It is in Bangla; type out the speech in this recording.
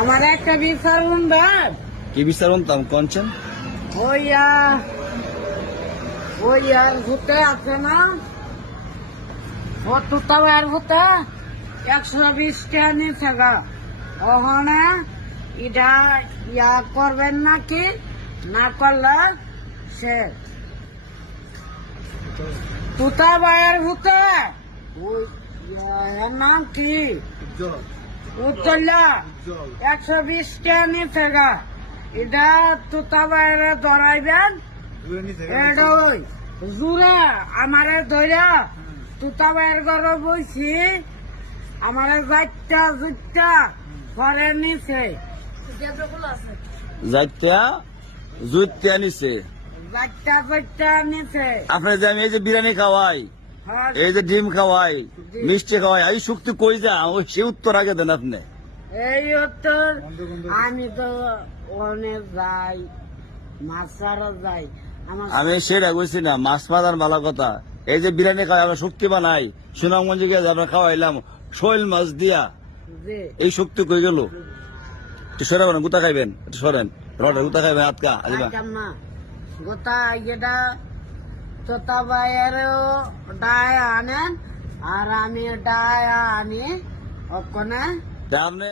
আমার একটা বিচার উন্দার কি বিচার উনতাম কনছেন? ওই আর ভূতে আছে না, ও তুতাও আর ভূতে 120 টাকা নিচ্ছে গা। ওখানে এটা ইয়া করবেন নাকি, না করলে সে তুতা বায়ের ভূতে ওই এর নাম কি উত্তরলা 120 টাকা নিচ্ছে গা। এটা তুতা বাইরে ধরাইবেন, এটা ওই জুড়ে আমারে ধরা তুতা বাইরের ঘরে বইছি, আমারে যাইটা জুইটা ঘরে নিছে, যাইতা জুইতা নিছে। যাইটা জুইটা নিছে। আপনার যে আমি এই যে বিরিয়ানি খাওয়াই, হ্যাঁ, এই যে ডিম খাওয়াই, মিষ্টি খাওয়াই, এই শক্তি কই যা ওই সে উত্তর আগে দেন আপনি। এই উত্তর আমি তো অনেক যাই, মাছ ছাড়া যাই। আমার আমি সেটা কইছি না, মাছ মারার ভালো কথা। এই যে বিরিয়ানি খাওয়াই আমরা শক্তি বানাই, সুনামগঞ্জে গিয়ে আমরা খাওয়াইলাম শৈল মাছ দিয়া, যে এই শক্তি কই গেল? একটু সরাবেন, গুতা খাইবেন, একটু সরেন, রড গুতা খাইবেন, আটকা আজিবা। খাইতাম না গোটা এটা তোতা বাইরেও ডায় আনেন আর আমি ডায় আনি ওখানে আপনি